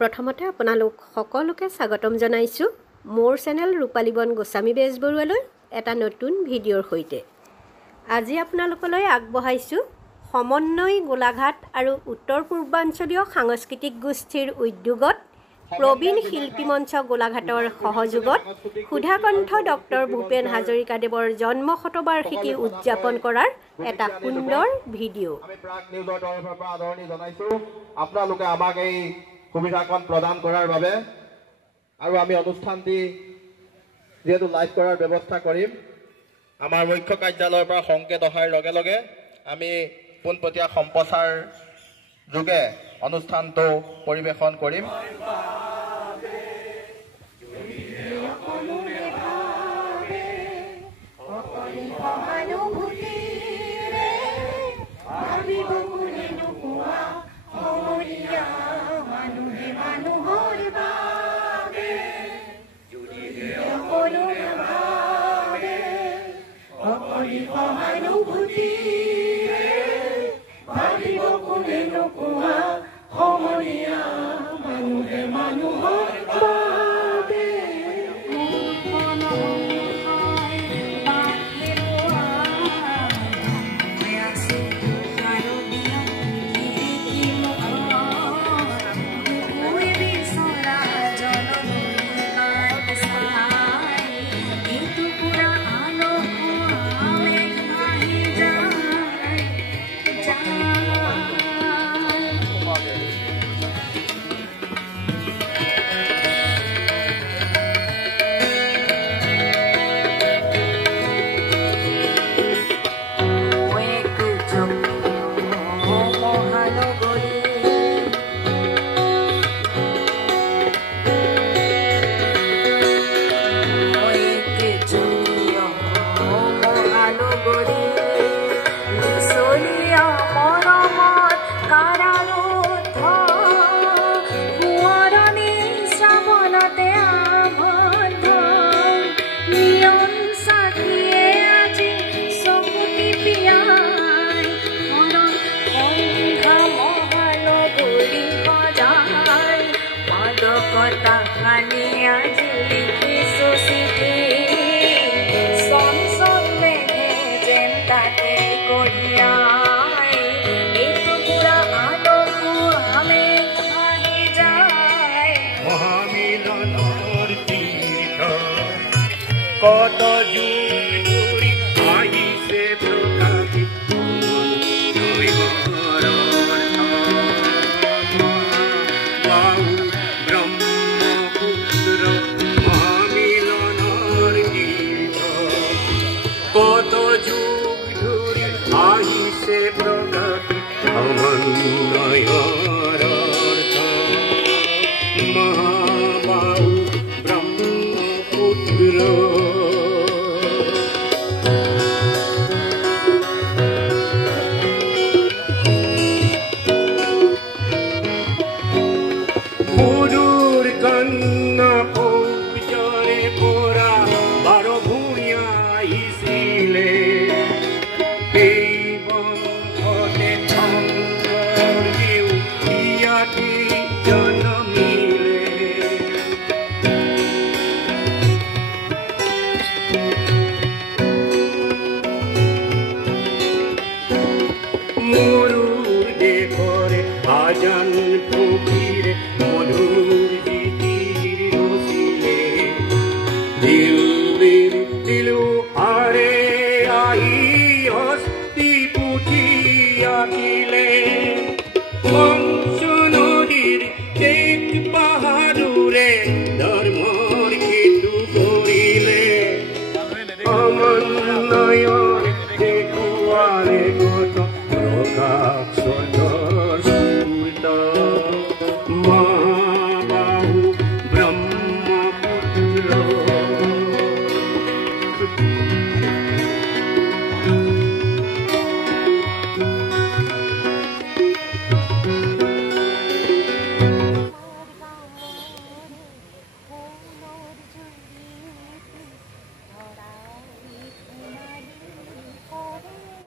প্ৰথমতে আপোনালোক সকলোকে স্বাগতম জনাইছোঁ মোৰ চেনেল ৰূপালীবন গোস্বামী বেজবৰুৱালৈ এটা নতুন ভিডিঅ'ৰ সৈতে। আজি আপোনালোকলৈ আগবঢ়াইছোঁ সমন্বয় গোলাঘাট আৰু উত্তৰ পূৰ্বাঞ্চলীয় সাংস্কৃতিক গোষ্ঠীৰ উদ্যোগত প্ৰবীণ শিল্পী মঞ্চ গোলাঘাটৰ সহযোগত সুধাকণ্ঠ ডক্টৰ ভূপেন হাজৰিকাদেৱৰ জন্ম শতবাৰ্ষিকী উদযাপন কৰাৰ এটা সুন্দৰ ভিডিঅ'। আপোনালোকে আমাক এই সুবিধাকণ প্ৰদান কৰাৰ বাবে আৰু আমি অনুষ্ঠানটি যেহেতু লাইভ কৰাৰ ব্যৱস্থা কৰিম, আমাৰ মুখ্য কাৰ্যালয়ৰ পৰা সংকেত অহাৰ লগে লগে আমি পোনপটীয়া সম্প্ৰচাৰ যোগে অনুষ্ঠানটো পৰিৱেশন কৰিম। কত জুড়ি আহিছে প্রকাশি বাহু ব্রহ্মপুত্র মহামিলনের গীত। কত যুগ ধরে আহিছে প্রকাশি সমন্বয়ের অর্থ। মহাবাহু ব্রহ্মপুত্র